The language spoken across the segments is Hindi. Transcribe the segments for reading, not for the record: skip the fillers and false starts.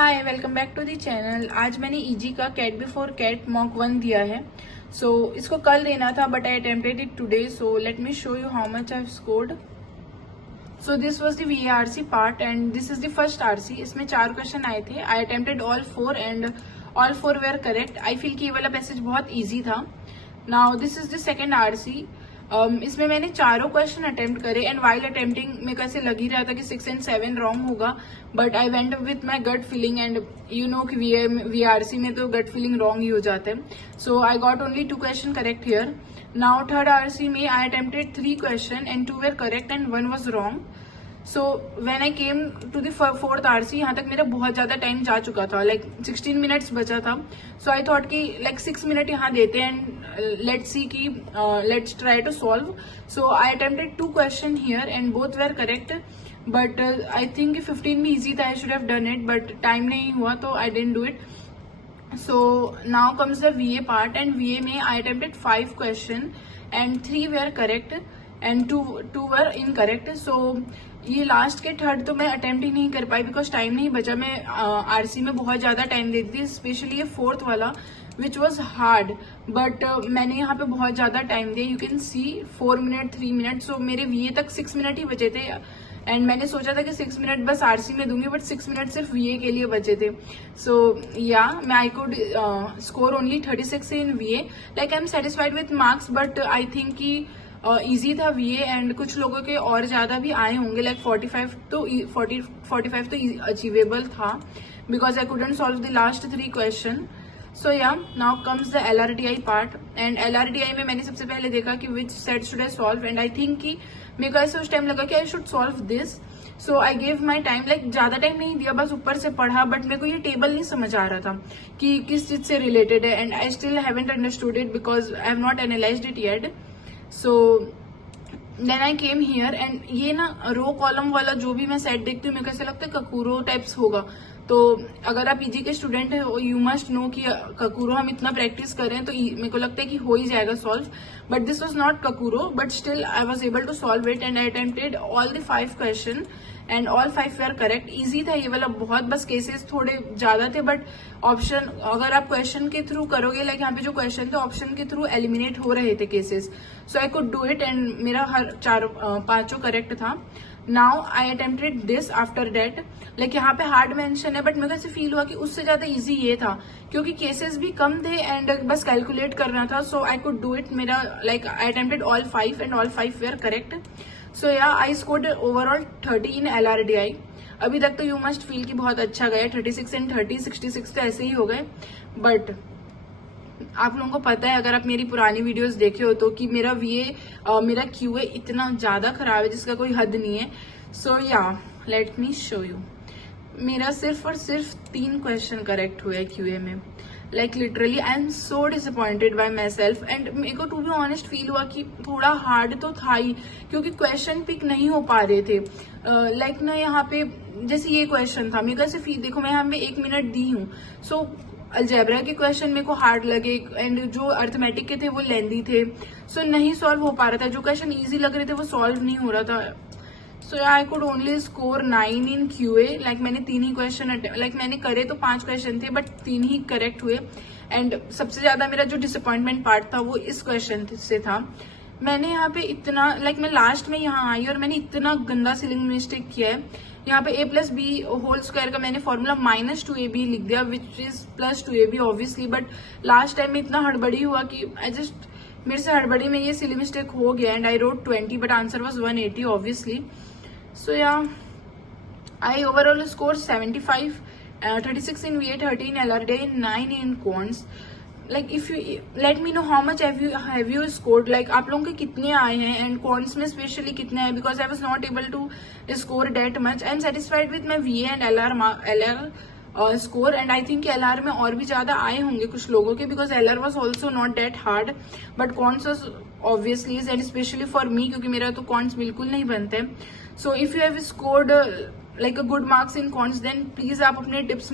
Hi, welcome back to the channel. आज मैंने ईजी का कैट बिफोर कैट मॉक 1 दिया है। इसको कल देना था but I attempted it today. Let me show you how much I have scored. This was the VARC part and this is the first RC। इसमें 4 क्वेश्चन आए थे। I attempted all 4 and all 4 were correct. I feel कि ये वाला पैसेज बहुत ईजी था। Now this is the second RC। इसमें मैंने चारों क्वेश्चन अटेम्प्ट करे एंड वाइल अटेम्प्टिंग मेरे को ऐसे लग ही रहा था कि 6 and 7 रॉन्ग होगा, but I went with my gut feeling and you know कि VARC में तो गट फीलिंग रॉन्ग ही हो जाता है। I got only 2 question correct here. Now third RC में I attempted 3 question and 2 were correct and 1 was wrong. When I came to the fourth RC, यहाँ तक मेरा बहुत ज्यादा टाइम जा चुका था, लाइक 16 मिनट्स बचा था। आई थॉट कि लाइक 6 मिनट यहाँ देते एंड लेट्स सी कि let's try to solve. I attempted 2 question here and both were correct, but I think 15 भी इजी था। I should have done it but time नहीं हुआ तो I didn't do it. Now comes the VA part and VA में I attempted 5 question and 3 were correct and 2 were incorrect. ये लास्ट के थर्ड तो मैं अटेम्प्ट ही नहीं कर पाई बिकॉज टाइम नहीं बचा। मैं RC में बहुत ज्यादा टाइम देती थी, स्पेशली ये फोर्थ वाला विच वॉज हार्ड, बट मैंने यहाँ पे बहुत ज्यादा टाइम दिया। You can see 4 minute 3 minute. मेरे VA तक 6 मिनट ही बचे थे एंड मैंने सोचा था कि 6 मिनट बस RC में दूंगी, बट 6 मिनट सिर्फ VA के लिए बचे थे। मैं I could score only 36 in VA। Like I am satisfied with marks, but I think कि इजी था VA एंड कुछ लोगों के और ज्यादा भी आए होंगे, लाइक 45 तो अचीवेबल था because I couldn't solve the last 3 question. Now comes the LRTI part and LRTI में मैंने सबसे पहले देखा कि which set should I solve and I think कि मेरे को ऐसे उस टाइम लगा कि I should solve this. I gave my time, like ज्यादा टाइम नहीं दिया, बस ऊपर से पढ़ा, बट मेरे को ये टेबल नहीं समझ आ रहा था कि किस चीज से रिलेटेड है and I still haven't understood it because I have not analysed it yet. Then I came here and ये ना रो कॉलम वाला जो भी मैं सेट देखती हूँ मेरे को ऐसा लगता है ककूरो टाइप्स होगा। तो अगर आप PG के स्टूडेंट है यू मस्ट नो कि ककूरो हम इतना प्रैक्टिस करें तो मेरे को लगता है कि हो ही जाएगा solve, but this was not Kakuro, but still I was able to solve it and I attempted all the 5 question and all 5 were correct. Easy था ये वाला बहुत, बस केसेस थोड़े ज्यादा थे, बट ऑप्शन अगर आप क्वेश्चन के थ्रू करोगे, लाइक यहाँ पे जो क्वेश्चन थे ऑप्शन के थ्रू एलिमिनेट हो रहे थे cases. I could do it and मेरा हर 5 करेक्ट था। Now I attempted this after that. Like यहाँ पे हार्ड मेंशन है बट मेरे को ऐसे फील हुआ कि उससे ज्यादा इजी ये था क्योंकि केसेस भी कम थे एंड बस कैलकुलेट करना था। I could do it. मेरा like I attempted all 5 and all 5 were correct. I scored overall 30 in LRTI। अभी तक तो यू मस्ट फील कि बहुत अच्छा गया, 36 एंड 30, 66 तो ऐसे ही हो गए, बट आप लोगों को पता है अगर आप मेरी पुरानी वीडियोस देखे हो तो कि मेरा मेरा QA इतना ज्यादा खराब है जिसका कोई हद नहीं है। Late me show you. मेरा सिर्फ और सिर्फ 3 क्वेश्चन करेक्ट हुए QA में। Like literally I am so disappointed bye my self and मेरे को टू बी ऑनेस्ट फील हुआ कि थोड़ा हार्ड तो था ही क्योंकि क्वेश्चन पिक नहीं हो पा रहे थे। लाइक ना यहाँ पे जैसे ये क्वेश्चन था मेरे को ऐसे फील, देखो मैं यहाँ पे 1 मिनट दी हूँ। अलजेब्रा के क्वेश्चन मेरे को हार्ड लगे एंड जो अर्थमेटिक के थे वो लेंदी थे। नहीं सॉल्व हो पा रहा था। जो क्वेश्चन इजी लग रहे थे वो सॉल्व नहीं हो रहा था। I could only score 9 in QA। Like मैंने 3 ही क्वेश्चन लाइक मैंने करे तो 5 क्वेश्चन थे बट 3 ही करेक्ट हुए एंड सबसे ज्यादा मेरा जो डिसअपॉइंटमेंट पार्ट था वो इस क्वेश्चन से था। मैंने यहाँ पे इतना लाइक मैं लास्ट में यहाँ आई और मैंने इतना गंदा सिलिंग मिस्टेक किया है। यहाँ पे A+B होल स्क्वायर का मैंने फॉर्मूला -2AB लिख दिया which is +2AB obviously, but last time में इतना हड़बड़ी हुआ कि मेरे से हड़बड़ी में ये सिली मिस्टेक हो गया and I wrote 20 but answer was 180 obviously. I overall scored 75, 36 in VA, 30 in LRTI, 9 in cons. Like if you let me know how much have you scored, like आप लोगों के कितने आए हैं and cons में स्पेशली कितने आए, because I was not able to score that much. I am satisfied with my VA and LR score and I think LR में और भी ज्यादा आए होंगे कुछ लोगों के because LR was also not that hard but cons was obviously and especially for me क्योंकि मेरा तो cons बिल्कुल नहीं बनते। If you have scored like a good marks in cons then please आप अपने tips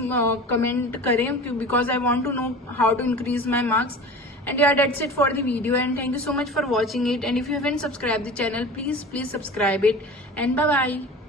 comment करें because I want to know how to increase my marks. And that's it for the video and thank you so much for watching it, and if you haven't subscribed the channel please subscribe it and bye bye.